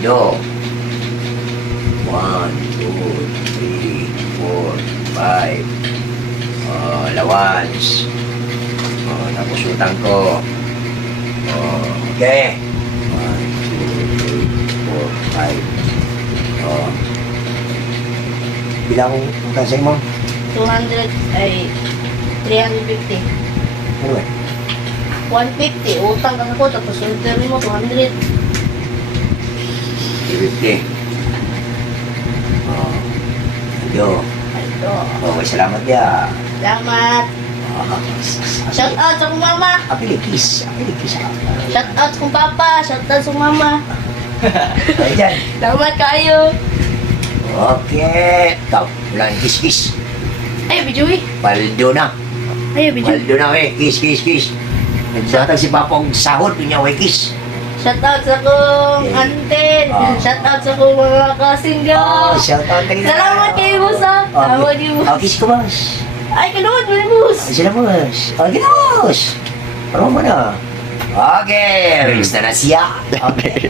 Lo. 1, 2, 3, 4, 5. Allowance. Tapos utang ko. Okay. 1, 2, 3, 4, 5. Bilang utang sa'yo mo? 200 ay 350. Ano eh? 150, utang ka ko, tapos order mo 200. 350. Yo. Ito. Okay, salamat ya. Salamat. Shout out sa kong mama. Apilikis. Shout out sa kong papa. Shout out sa kong mama. Ay, dyan. Salamat kayo. Okay. Ikaw, wala ng kiss-kiss. Ay, Bijoy. Paldo na. Ay, Bijoy. Paldo na, we. Kiss. Nagdatag si Papa ang sahod, pinya, we, kiss. Shout out sa kong ante. Shout out sa kong mga kasingga. Shout out na Salamat kayo, boss, ha. Salamat kayo, boss. Kiss ko, boss. Ay, kanood mo, boss. Sila, boss. Okay, boss. Parang mo na. Okay, release na siya. Okay.